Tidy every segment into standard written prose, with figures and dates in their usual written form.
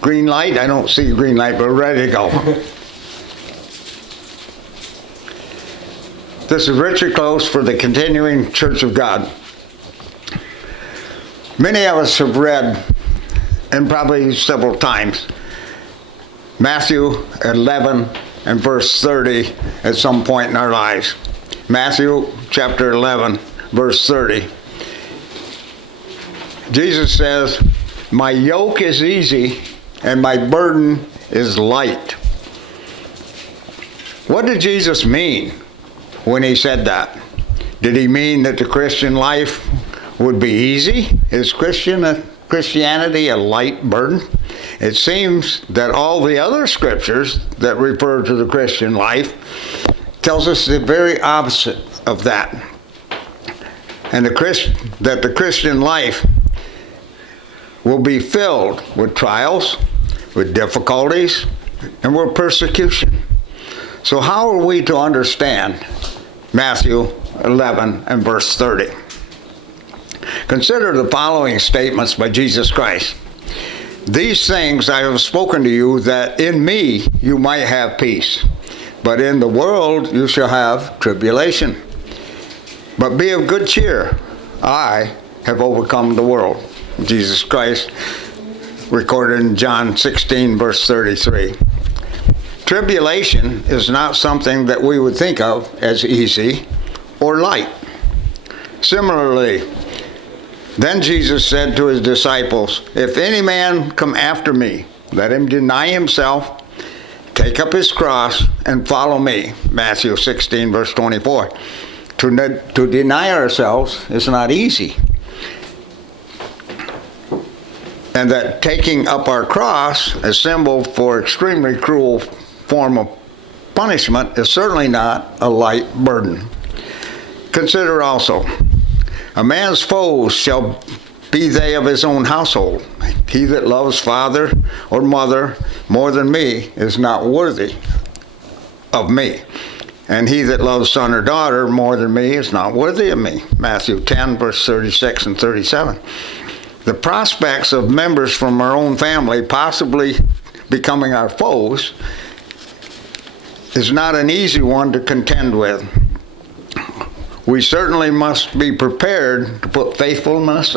green light? I don't see a green light, but we're ready to go. This is Richard Close for the Continuing Church of God. Many of us have read, and probably several times, Matthew 11 and verse 30 at some point in our lives. Matthew chapter 11, verse 30. Jesus says, "My yoke is easy and my burden is light." What did Jesus mean when he said that? Did he mean that the Christian life would be easy? Is Christianity a light burden? It seems that all the other scriptures that refer to the Christian life tells us the very opposite of that. And that the Christian life will be filled with trials, with difficulties, and with persecution. So how are we to understand Matthew 11 and verse 30? Consider the following statements by Jesus Christ. "These things I have spoken to you, that in me you might have peace. But in the world you shall have tribulation. But be of good cheer. I have overcome the world." Jesus Christ, recorded in John 16, verse 33. Tribulation is not something that we would think of as easy or light. Similarly, then Jesus said to his disciples, "If any man come after me, let him deny himself, take up his cross, and follow me." Matthew 16, verse 24. To deny ourselves is not easy. And that taking up our cross, a symbol for extremely cruel form of punishment, is certainly not a light burden. Consider also, "A man's foes shall be they of his own household. He that loves father or mother more than me is not worthy of me. And he that loves son or daughter more than me is not worthy of me." Matthew 10, verse 36 and 37. The prospects of members from our own family possibly becoming our foes is not an easy one to contend with. We certainly must be prepared to put faithfulness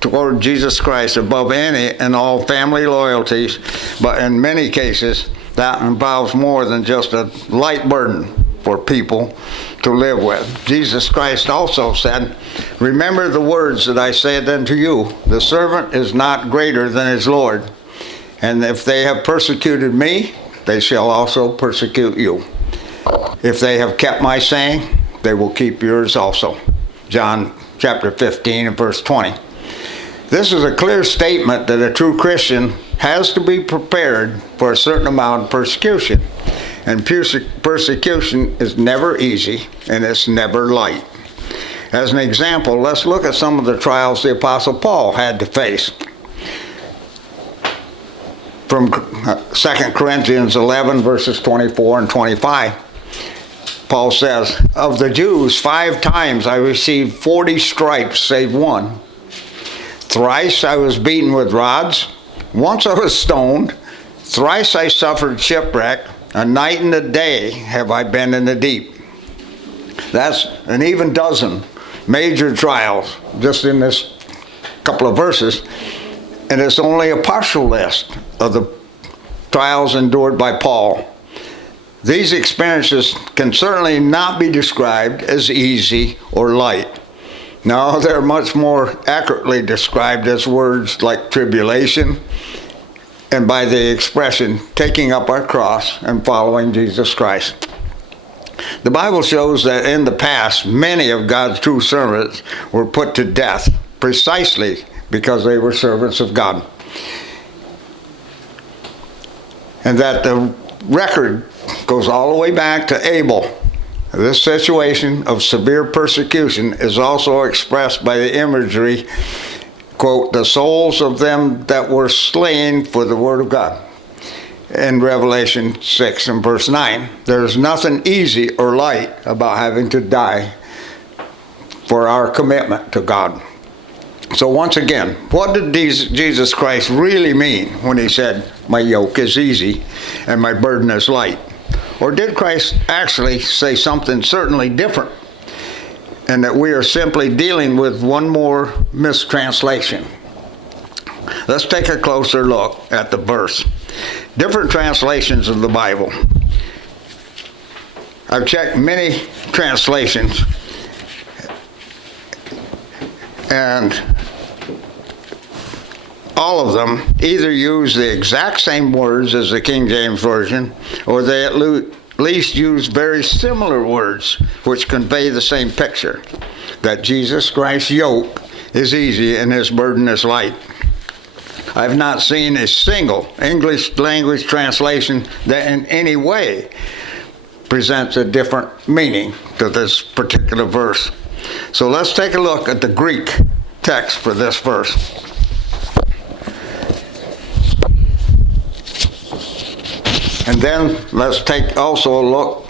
toward Jesus Christ above any and all family loyalties, but in many cases that involves more than just a light burden for people to live with. Jesus Christ also said, "Remember the words that I said unto you, the servant is not greater than his Lord. And if they have persecuted me, they shall also persecute you. If they have kept my saying, they will keep yours also." John chapter 15 and verse 20. This is a clear statement that a true Christian has to be prepared for a certain amount of persecution. And persecution is never easy, and it's never light. As an example, let's look at some of the trials the Apostle Paul had to face. From 2 Corinthians 11, verses 24 and 25, Paul says, "Of the Jews 5 times I received 40 stripes, save one. Thrice I was beaten with rods. Once I was stoned. Thrice I suffered shipwreck. A night and a day have I been in the deep." That's an even dozen major trials just in this couple of verses. And it's only a partial list of the trials endured by Paul. These experiences can certainly not be described as easy or light. No, they're much more accurately described as words like tribulation, and by the expression, taking up our cross and following Jesus Christ. The Bible shows that in the past, many of God's true servants were put to death precisely because they were servants of God. And that the record goes all the way back to Abel. This situation of severe persecution is also expressed by the imagery, quote, "the souls of them that were slain for the word of God." In Revelation 6 and verse 9, there's nothing easy or light about having to die for our commitment to God. So once again, what did Jesus Christ really mean when he said, my yoke is easy and my burden is light? Or did Christ actually say something certainly different, and that we are simply dealing with one more mistranslation? Let's take a closer look at the verse. Different translations of the Bible. I've checked many translations, and all of them either use the exact same words as the King James Version, or they at least use very similar words which convey the same picture, that Jesus Christ's yoke is easy and his burden is light. I've not seen a single English language translation that in any way presents a different meaning to this particular verse. So let's take a look at the Greek text for this verse. And then let's take also a look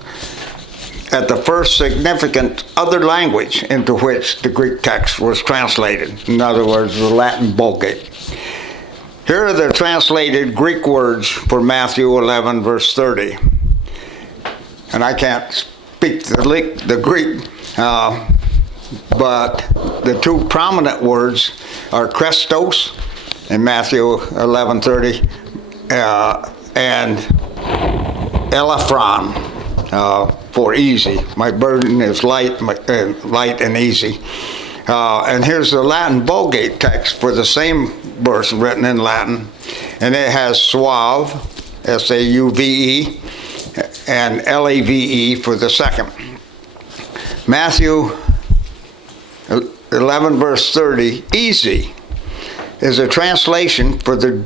at the first significant other language into which the Greek text was translated. In other words, the Latin Vulgate. Here are the translated Greek words for Matthew 11, verse 30. And I can't speak the Greek, but the two prominent words are Christos in Matthew 11:30, and Elephron, for easy. My burden is light and easy. And here's the Latin Vulgate text for the same verse written in Latin, and it has suave, S-A-U-V-E, and L-A-V-E for the second. Matthew 11 verse 30, easy, is a translation for the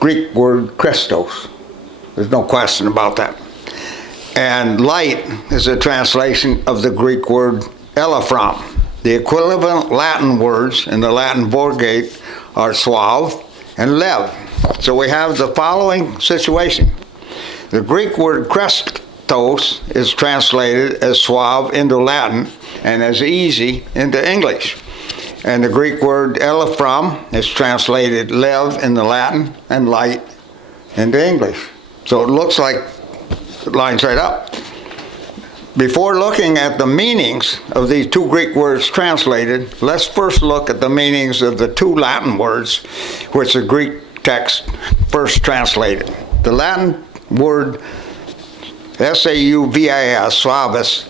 Greek word Christos. There's no question about that. And light is a translation of the Greek word elephron. The equivalent Latin words in the Latin Vulgate are suave and lev. So we have the following situation. The Greek word Christos is translated as suave into Latin and as easy into English. And the Greek word elephron is translated lev in the Latin and light into English. So it looks like it lines right up. Before looking at the meanings of these two Greek words translated, let's first look at the meanings of the two Latin words which the Greek text first translated. The Latin word S-A-U-V-I-S, suavis,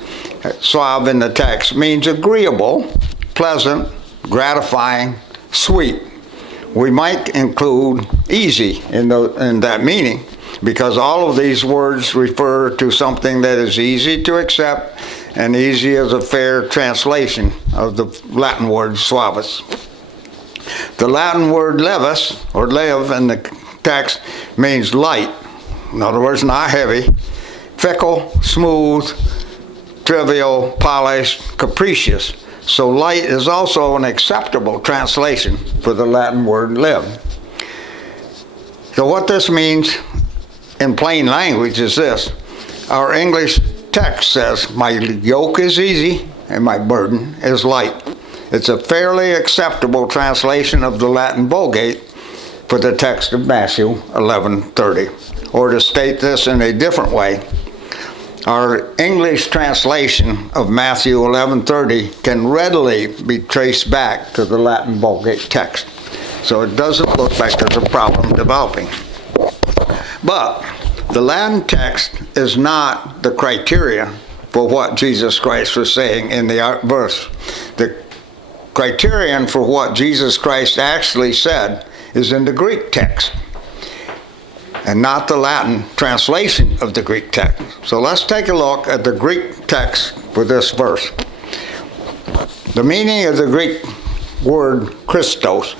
suave in the text, means agreeable, pleasant, gratifying, sweet. We might include easy in that meaning, because all of these words refer to something that is easy to accept, and easy is a fair translation of the Latin word suavis. The Latin word levis, or lev in the text, means light. In other words, not heavy, fickle, smooth, trivial, polished, capricious. So light is also an acceptable translation for the Latin word lev. So what this means in plain language is this. Our English text says, my yoke is easy and my burden is light. It's a fairly acceptable translation of the Latin Vulgate for the text of Matthew 11:30. Or to state this in a different way, our English translation of Matthew 11:30 can readily be traced back to the Latin Vulgate text. So it doesn't look like there's a problem developing. But the Latin text is not the criteria for what Jesus Christ was saying in the verse. The criterion for what Jesus Christ actually said is in the Greek text, and not the Latin translation of the Greek text. So let's take a look at the Greek text for this verse. The meaning of the Greek word Christos,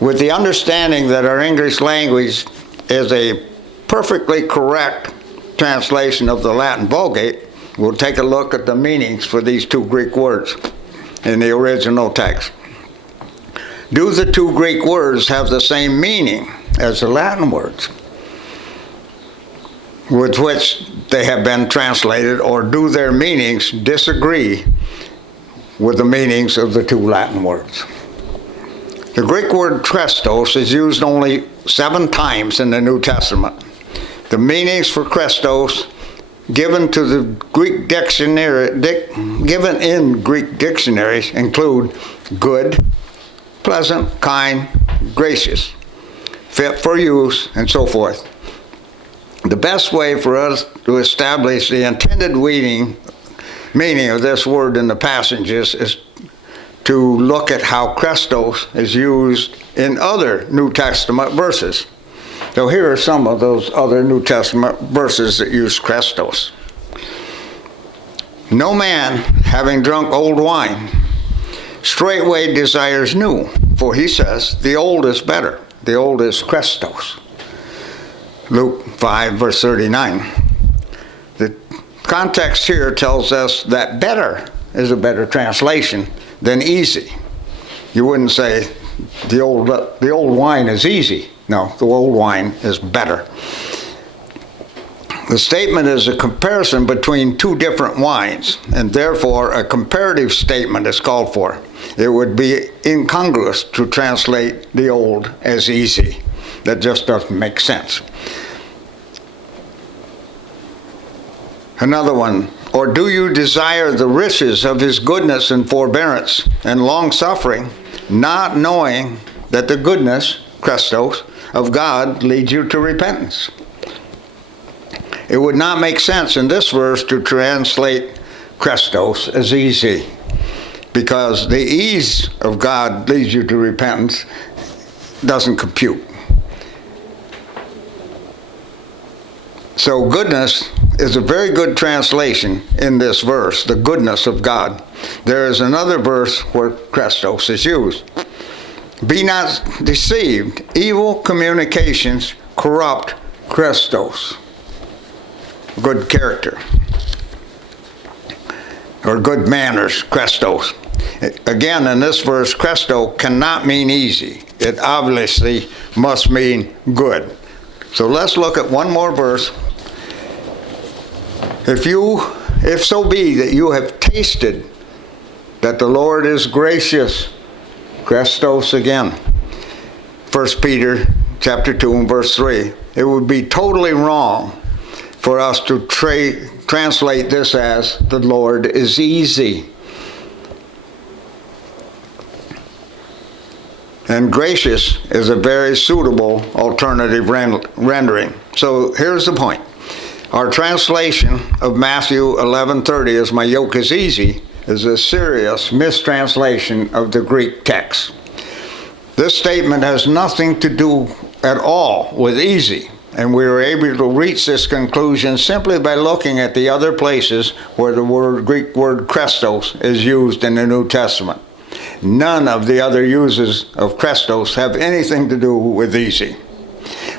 with the understanding that our English language is a perfectly correct translation of the Latin Vulgate, we'll take a look at the meanings for these two Greek words in the original text. Do the two Greek words have the same meaning as the Latin words with which they have been translated, or do their meanings disagree with the meanings of the two Latin words? The Greek word Christos is used only 7 times in the New Testament. The meanings for Christos given to the Greek dictionary, given in Greek dictionaries include good, pleasant, kind, gracious, fit for use, and so forth. The best way for us to establish the intended meaning of this word in the passages is to look at how Christos is used in other New Testament verses. So here are some of those other New Testament verses that use Christos. No man, having drunk old wine, straightway desires new, for he says, the old is better. The old is Christos. Luke 5, verse 39. The context here tells us that better is a better translation than easy. You wouldn't say the old wine is easy. No, the old wine is better. The statement is a comparison between 2 different wines, and therefore a comparative statement is called for. It would be incongruous to translate the old as easy. That just doesn't make sense. Another one, or do you desire the riches of his goodness and forbearance and long-suffering, not knowing that the goodness, Christos, of God leads you to repentance? It would not make sense in this verse to translate Christos as easy, because the ease of God leads you to repentance doesn't compute. So goodness is a very good translation in this verse, the goodness of God. There is another verse where Christos is used. Be not deceived. Evil communications corrupt Christos. Good character. Or good manners, Christos. Again, in this verse, Christo cannot mean easy. It obviously must mean good. So let's look at one more verse. If so be that you have tasted that the Lord is gracious, Christos again. 1 Peter chapter 2 and verse 3. It would be totally wrong for us to translate this as the Lord is easy. And gracious is a very suitable alternative rendering. So here's the point. Our translation of Matthew 11:30 as my yoke is easy is a serious mistranslation of the Greek text. This statement has nothing to do at all with easy, and we are able to reach this conclusion simply by looking at the other places where the Greek word Christos is used in the New Testament. None of the other uses of Christos have anything to do with easy.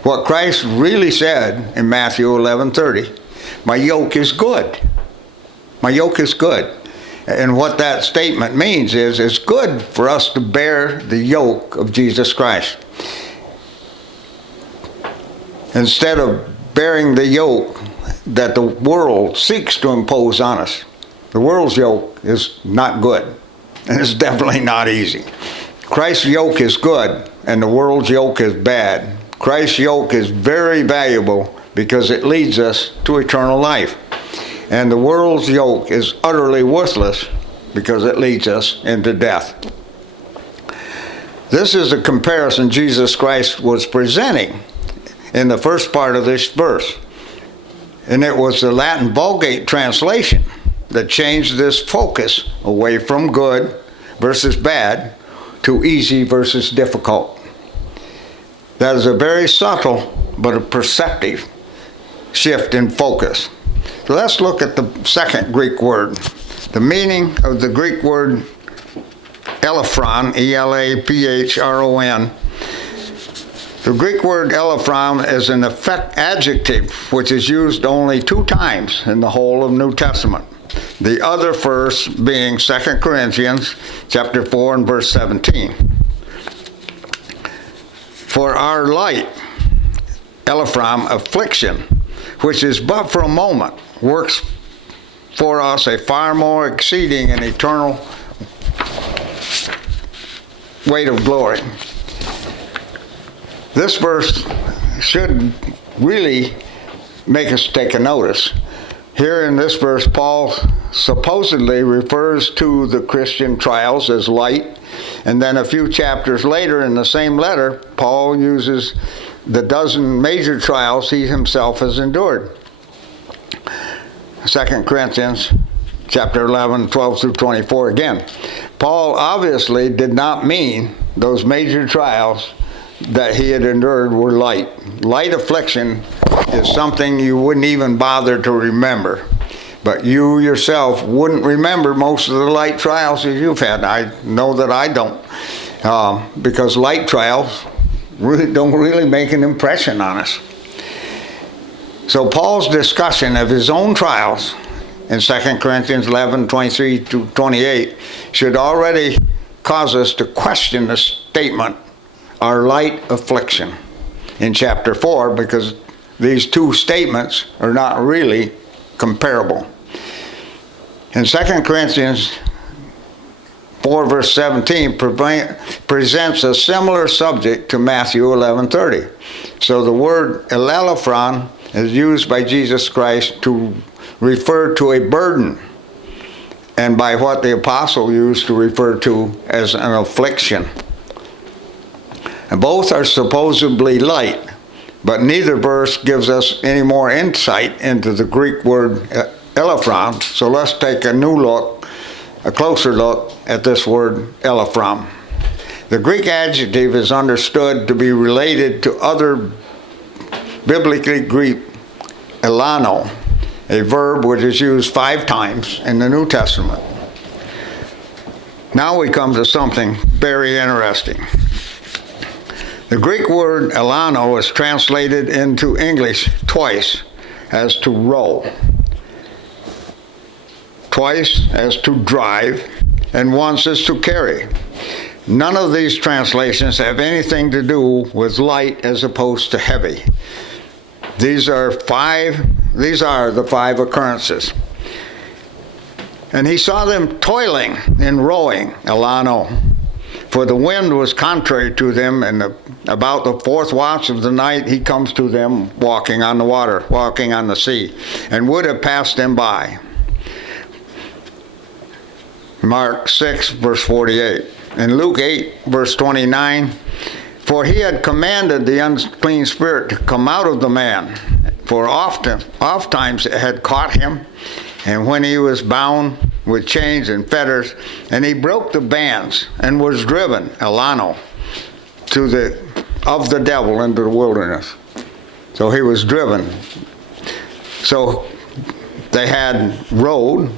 What Christ really said in Matthew 11:30, my yoke is good. My yoke is good. And what that statement means is it's good for us to bear the yoke of Jesus Christ. Instead of bearing the yoke that the world seeks to impose on us. The world's yoke is not good, and it's definitely not easy. Christ's yoke is good, and the world's yoke is bad. Christ's yoke is very valuable because it leads us to eternal life. And the world's yoke is utterly worthless because it leads us into death. This is a comparison Jesus Christ was presenting in the first part of this verse. And it was the Latin Vulgate translation that changed this focus away from good versus bad to easy versus difficult. That is a very subtle but a perceptive shift in focus. So let's look at the second Greek word. The meaning of the Greek word elaphron, E-L-A-P-H-R-O-N. The Greek word elaphron is an adjective which is used only 2 times in the whole of New Testament. The other verse being 2 Corinthians chapter 4 and verse 17. For our light, elaphron, affliction, which is but for a moment, works for us a far more exceeding and eternal weight of glory. This verse should really make us take a notice. Here in this verse, Paul supposedly refers to the Christian trials as light, and then a few chapters later in the same letter, Paul uses the dozen major trials he himself has endured. 2 Corinthians chapter 11, 12 through 24 again. Paul obviously did not mean those major trials that he had endured were light. Light affliction is something you wouldn't even bother to remember. But you yourself wouldn't remember most of the light trials that you've had. I know that I don't. Because light trials don't really make an impression on us. So Paul's discussion of his own trials in 2 Corinthians 11, 23 to 28 should already cause us to question the statement, our light affliction, in chapter 4, because these two statements are not really comparable. In 2 Corinthians 4 verse 17 presents a similar subject to Matthew 11:30. So the word elelephron is used by Jesus Christ to refer to a burden, and by what the apostle used to refer to as an affliction. And both are supposedly light, but neither verse gives us any more insight into the Greek word elephron. So let's take a closer look at this word elephron. The Greek adjective is understood to be related to other biblically Greek elano, a verb which is used 5 times in the New Testament. Now we come to something very interesting. The Greek word elano is translated into English twice as to row, twice as to drive, and once as to carry. None of these translations have anything to do with light as opposed to heavy. These are the 5 occurrences. And he saw them toiling in rowing, elano, for the wind was contrary to them, and about the 4th watch of the night he comes to them walking on the water, walking on the sea, and would have passed them by. Mark 6, verse 48. In Luke 8, verse 29, for he had commanded the unclean spirit to come out of the man, for oftentimes it had caught him, and when he was bound with chains and fetters, and he broke the bands and was driven, elano, of the devil into the wilderness. So he was driven. So they had rowed.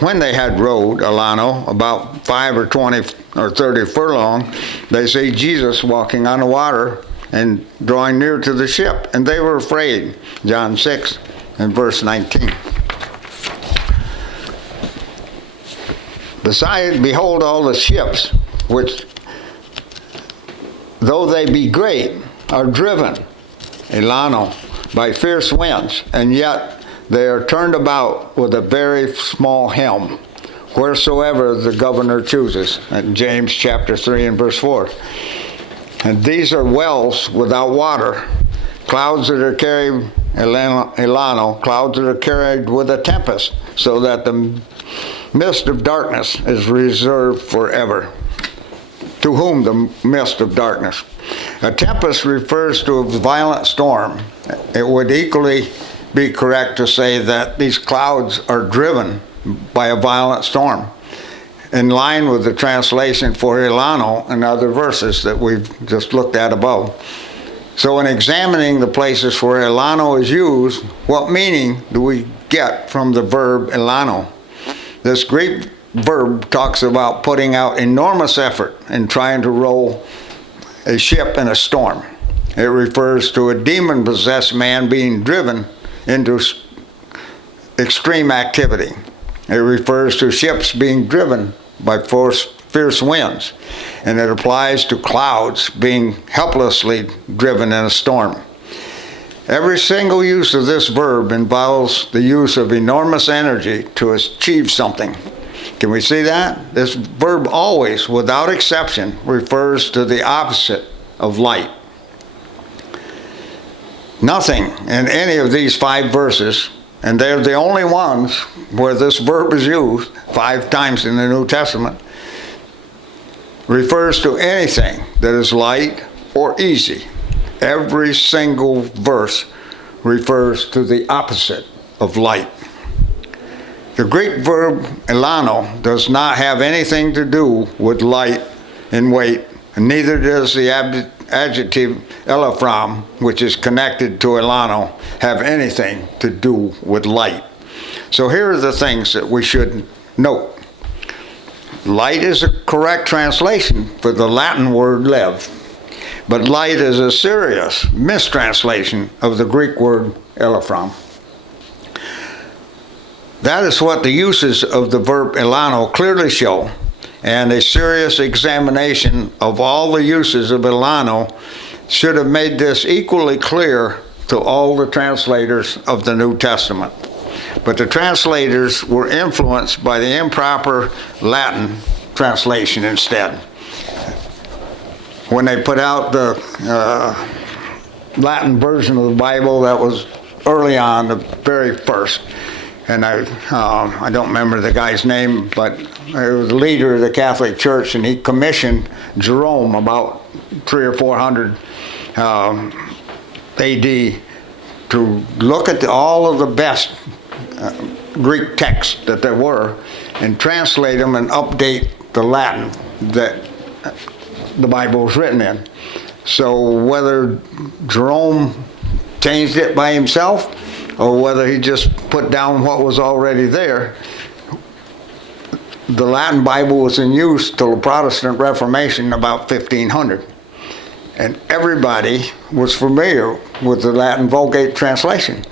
When they had rowed, elano, about 5 or 20 or 30 furlong, they see Jesus walking on the water and drawing near to the ship, and they were afraid. John 6 and verse 19. Besides, behold, all the ships, which, though they be great, are driven, elano, by fierce winds, and yet they are turned about with a very small helm, wheresoever the governor chooses. In James chapter 3 and verse 4. And these are wells without water, clouds that are carried, elano, clouds that are carried with a tempest, so that the mist of darkness is reserved forever. To whom the mist of darkness? A tempest refers to a violent storm. It would equally be correct to say that these clouds are driven by a violent storm, in line with the translation for elano and other verses that we've just looked at above. So in examining the places where elano is used, what meaning do we get from the verb elano? This Greek verb talks about putting out enormous effort in trying to row a ship in a storm. It refers to a demon-possessed man being driven into extreme activity. It refers to ships being driven by fierce winds, and it applies to clouds being helplessly driven in a storm. Every single use of this verb involves the use of enormous energy to achieve something, Can we see that? This verb always, without exception, refers to the opposite of light. Nothing in any of these 5 verses, and they're the only ones where this verb is used 5 times in the New Testament, refers to anything that is light or easy. Every single verse refers to the opposite of light. The Greek verb elano does not have anything to do with light and weight, and neither does the adjective elaphram, which is connected to elano, have anything to do with light. So here are the things that we should note. Light is a correct translation for the Latin word lev, but light is a serious mistranslation of the Greek word elaphram. That is what the uses of the verb elano clearly show, and a serious examination of all the uses of elano should have made this equally clear to all the translators of the New Testament. But the translators were influenced by the improper Latin translation instead. When they put out the Latin version of the Bible, that was early on, the very first. And I don't remember the guy's name, but he was the leader of the Catholic Church, and he commissioned Jerome about 300 or 400 AD to look at all of the best Greek texts that there were and translate them and update the Latin that the Bible was written in. So whether Jerome changed it by himself or whether he just put down what was already there, the Latin Bible was in use till the Protestant Reformation about 1500. And everybody was familiar with the Latin Vulgate translation.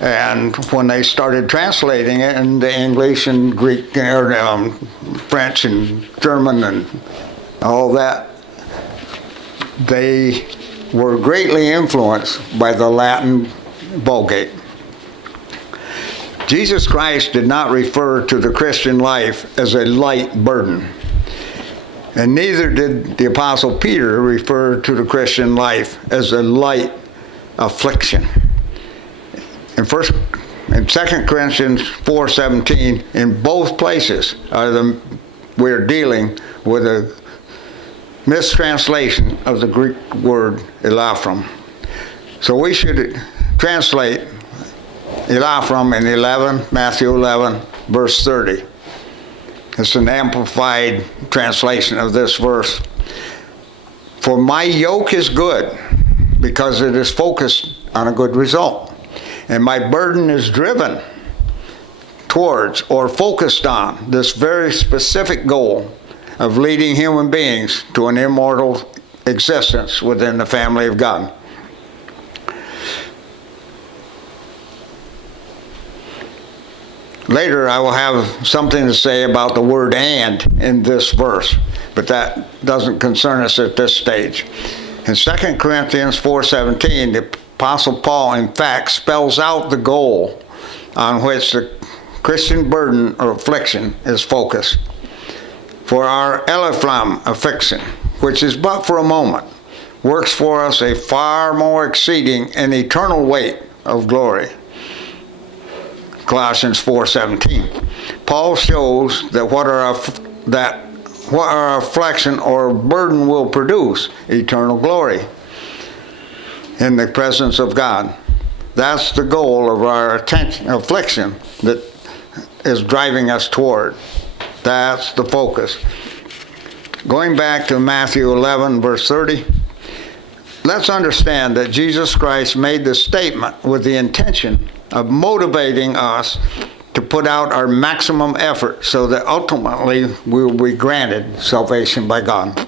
And when they started translating it into English and Greek, or French and German and all that, they were greatly influenced by the Latin Vulgate. Jesus Christ did not refer to the Christian life as a light burden. And neither did the Apostle Peter refer to the Christian life as a light affliction. In 2 Corinthians 4:17, in both places we're dealing with a mistranslation of the Greek word elaphram. So we should translate elaphram in Matthew 11, verse 30. It's an amplified translation of this verse. For my yoke is good, because it is focused on a good result. And my burden is driven towards or focused on this very specific goal of leading human beings to an immortal existence within the family of God. Later, I will have something to say about the word "and" in this verse, but that doesn't concern us at this stage. In 2 Corinthians 4:17, the Apostle Paul, in fact, spells out the goal on which the Christian burden or affliction is focused. For our elaphram affliction, which is but for a moment, works for us a far more exceeding and eternal weight of glory. Colossians 4:17. Paul shows that what our affliction or burden will produce, eternal glory in the presence of God. That's the goal of our affliction that is driving us toward. That's the focus. Going back to Matthew 11, verse 30, let's understand that Jesus Christ made this statement with the intention of motivating us to put out our maximum effort so that ultimately we will be granted salvation by God.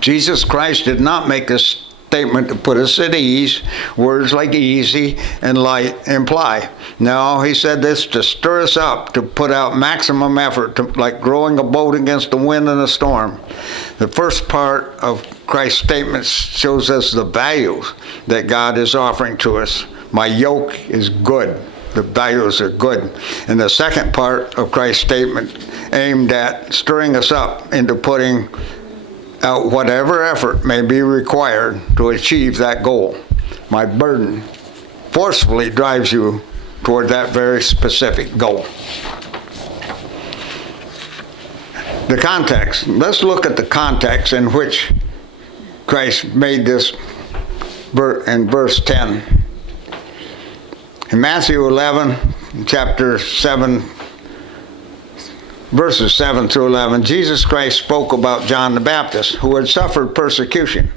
Jesus Christ did not make this statement to put us at ease. Words like easy and light imply. No, he said this to stir us up, to put out maximum effort, like rowing a boat against the wind and a storm. The first part of Christ's statement shows us the values that God is offering to us. My yoke is good. The values are good. And the second part of Christ's statement aimed at stirring us up into putting out whatever effort may be required to achieve that goal. My burden forcefully drives you toward that very specific goal. The context. Let's look at the context in which Christ made this in verse 10. In Matthew 11, chapter 7, verses 7 through 11, Jesus Christ spoke about John the Baptist, who had suffered persecution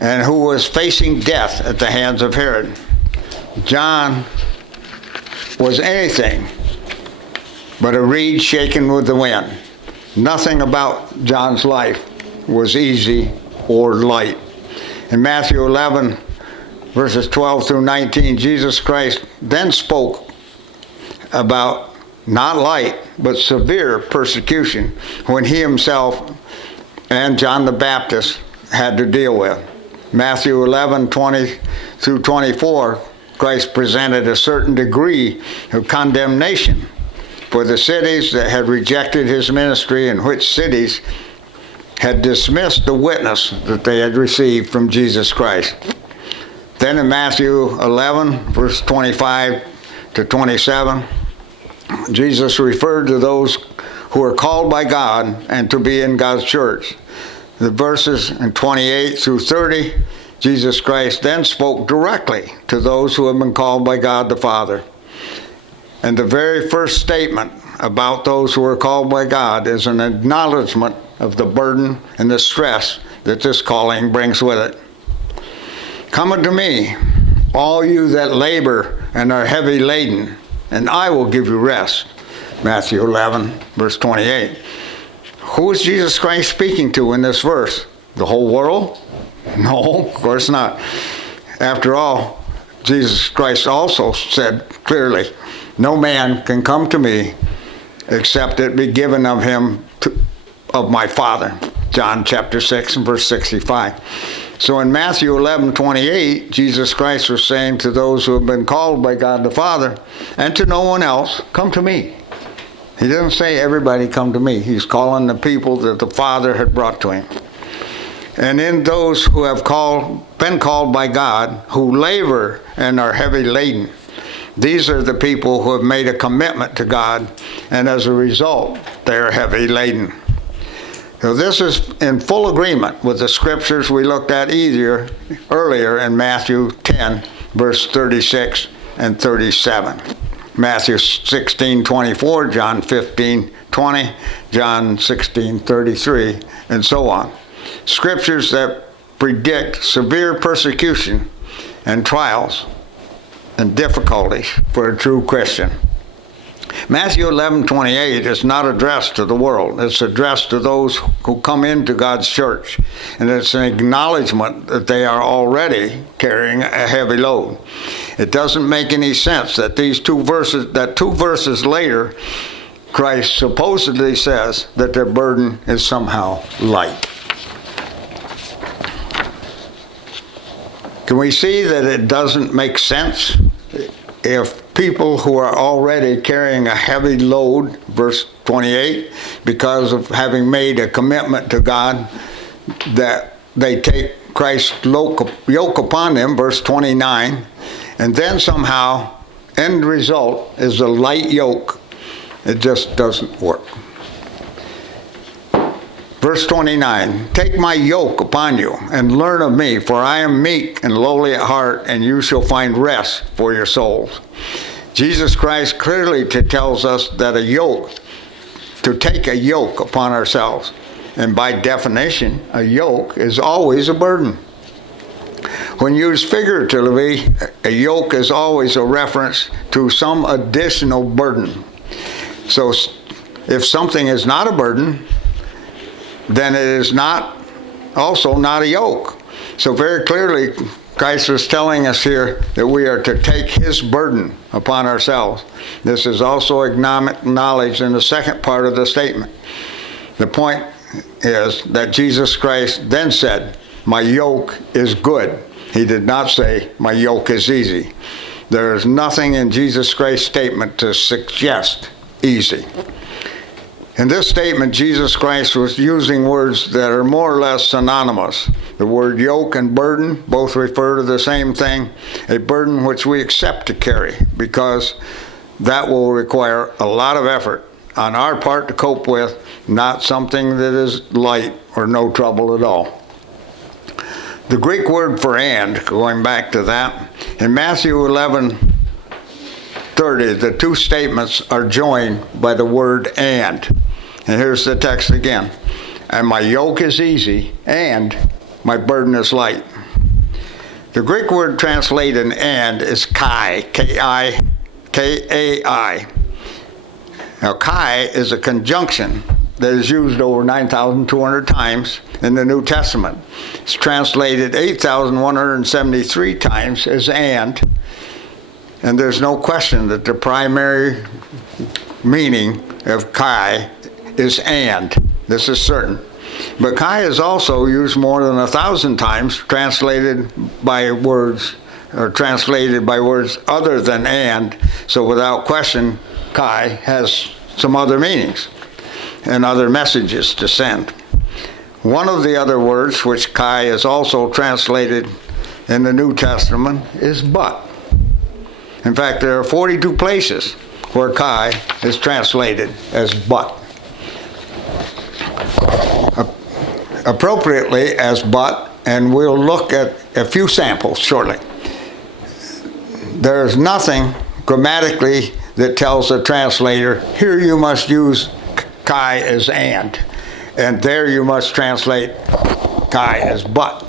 and who was facing death at the hands of Herod. John was anything but a reed shaken with the wind. Nothing about John's life was easy or light. In Matthew 11, verses 12 through 19, Jesus Christ then spoke about not light, but severe persecution when he himself and John the Baptist had to deal with. Matthew 11, 20 through 24, Christ presented a certain degree of condemnation for the cities that had rejected his ministry and which cities had dismissed the witness that they had received from Jesus Christ. Then in Matthew 11, verse 25 to 27, Jesus referred to those who are called by God and to be in God's church. The verses in 28 through 30, Jesus Christ then spoke directly to those who have been called by God the Father. And the very first statement about those who are called by God is an acknowledgement of the burden and the stress that this calling brings with it. Come unto me, all you that labor and are heavy laden, and I will give you rest. Matthew 11, verse 28. Who is Jesus Christ speaking to in this verse? The whole world? No, of course not. After all, Jesus Christ also said clearly, no man can come to me except it be given of him of my Father. John chapter 6 and verse 65. So in Matthew 11, 28, Jesus Christ was saying to those who have been called by God the Father, and to no one else, come to me. He didn't say everybody come to me. He's calling the people that the Father had brought to him. And in those who have been called by God, who labor and are heavy laden, these are the people who have made a commitment to God, and as a result, they are heavy laden. So this is in full agreement with the scriptures we looked at earlier in Matthew 10, verse 36 and 37. Matthew 16, 24, John 15, 20, John 16, 33, and so on. Scriptures that predict severe persecution and trials and difficulties for a true Christian. Matthew 11:28 is not addressed to the world. It's addressed to those who come into God's church. And it's an acknowledgement that they are already carrying a heavy load. It doesn't make any sense that two verses later, Christ supposedly says that their burden is somehow light. Can we see that it doesn't make sense if people who are already carrying a heavy load, verse 28, because of having made a commitment to God, that they take Christ's yoke upon them, verse 29, and then somehow, end result is a light yoke. It just doesn't work. Verse 29, take my yoke upon you and learn of me, for I am meek and lowly at heart, and you shall find rest for your souls. Jesus Christ clearly tells us that to take a yoke upon ourselves. And by definition, a yoke is always a burden. When used figuratively, a yoke is always a reference to some additional burden. So if something is not a burden, then it is also not a yoke. So very clearly, Christ was telling us here that we are to take his burden upon ourselves. This is also acknowledged in the second part of the statement. The point is that Jesus Christ then said, my yoke is good. He did not say, my yoke is easy. There is nothing in Jesus Christ's statement to suggest easy. In this statement, Jesus Christ was using words that are more or less synonymous. The word yoke and burden both refer to the same thing, a burden which we accept to carry, because that will require a lot of effort on our part to cope with, not something that is light or no trouble at all. The Greek word for and, going back to that, in Matthew 11:30, the two statements are joined by the word and. And here's the text again. And my yoke is easy, and my burden is light. The Greek word translated and is kai, K-A-I. Now, kai is a conjunction that is used over 9,200 times in the New Testament. It's translated 8,173 times as and there's no question that the primary meaning of kai is and. This is certain. But kai is also used more than 1,000 times, translated by words other than and. So without question, kai has some other meanings and other messages to send. One of the other words which kai is also translated in the New Testament is but. In fact, there are 42 places where kai is translated as but. Appropriately as but, and we'll look at a few samples shortly. There is nothing grammatically that tells the translator, here you must use kai as and there you must translate kai as but.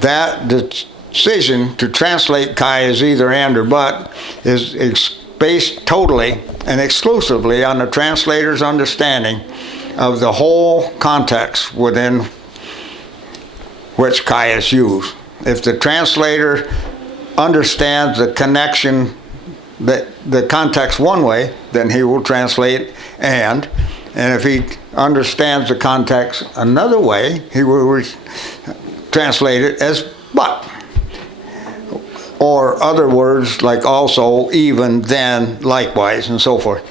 That decision to translate kai as either and or but is based totally and exclusively on the translator's understanding of the whole context within which kai is used. If the translator understands the connection, that the context one way, then he will translate and if he understands the context another way, he will translate it as but. Or other words like also, even, then, likewise, and so forth.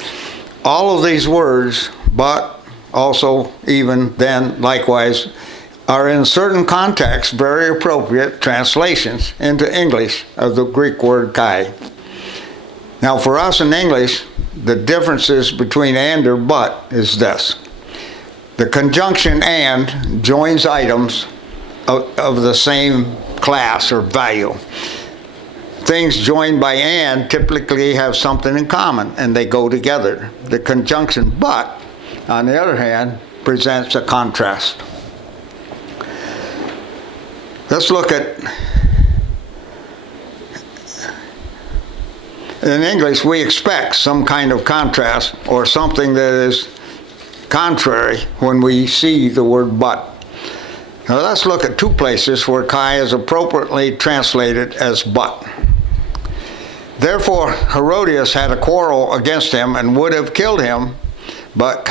All of these words, but, also, even, then, likewise, are in certain contexts very appropriate translations into English of the Greek word kai. Now for us in English, the differences between and or but is this. The conjunction and joins items of the same class or value. Things joined by and typically have something in common and they go together. The conjunction but, on the other hand, presents a contrast. Let's look at, in English we expect some kind of contrast or something that is contrary when we see the word but. Now let's look at two places where kai is appropriately translated as but. Therefore Herodias had a quarrel against him and would have killed him, but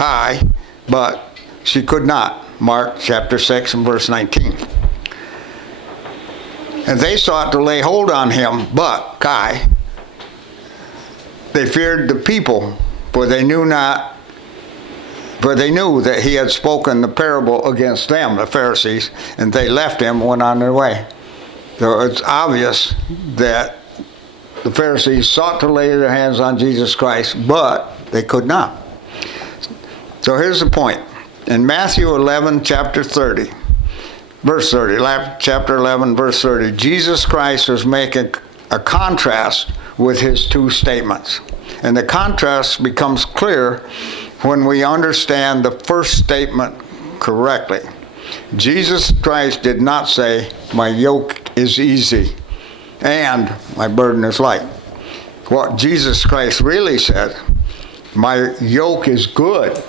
she could not. Mark chapter 6 and verse 19. And they sought to lay hold on him, but kai, they feared the people, for they knew that he had spoken the parable against them, the Pharisees, and they left him and went on their way. So it's obvious that the Pharisees sought to lay their hands on Jesus Christ, but they could not. So here's the point. In Matthew 11, chapter 30, verse 30, chapter 11, verse 30, Jesus Christ was making a contrast with his two statements. And the contrast becomes clear when we understand the first statement correctly. Jesus Christ did not say, my yoke is easy and my burden is light. What Jesus Christ really said, my yoke is good,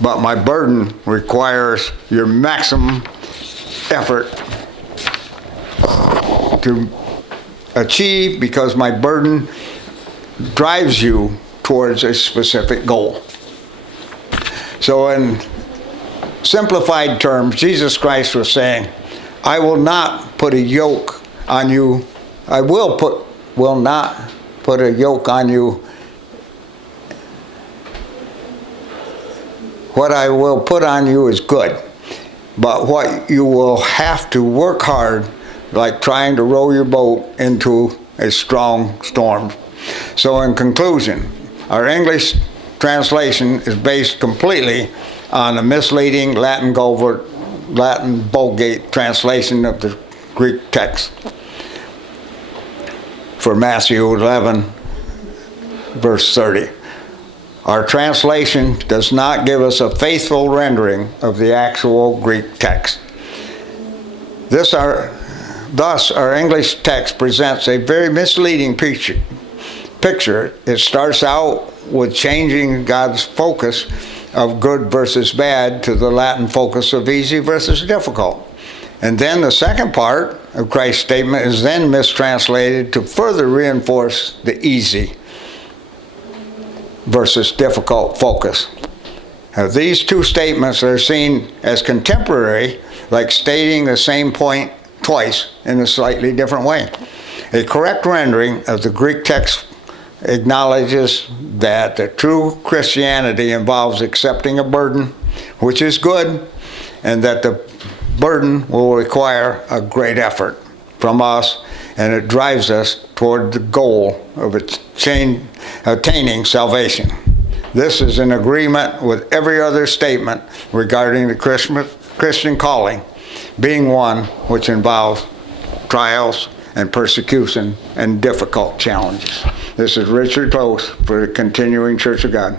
but my burden requires your maximum effort to achieve, because my burden drives you towards a specific goal. So in simplified terms, Jesus Christ was saying, I will not put a yoke on you I will not put a yoke on you. What I will put on you is good, but what you will have to work hard, like trying to row your boat into a strong storm. So in conclusion, our English translation is based completely on a misleading Latin Vulgate translation of the Greek text for Matthew 11, verse 30. Our translation does not give us a faithful rendering of the actual Greek text. Thus, our English text presents a very misleading picture. It starts out with changing God's focus of good versus bad to the Latin focus of easy versus difficult. And then the second part of Christ's statement is then mistranslated to further reinforce the easy versus difficult focus. Now, these two statements are seen as contemporary, like stating the same point twice in a slightly different way. A correct rendering of the Greek text acknowledges that the true Christianity involves accepting a burden, which is good, and that the burden will require a great effort from us, and it drives us toward the goal of attaining salvation. This is in agreement with every other statement regarding the Christian calling, being one which involves trials and persecution and difficult challenges. This is Richard Close for the Continuing Church of God.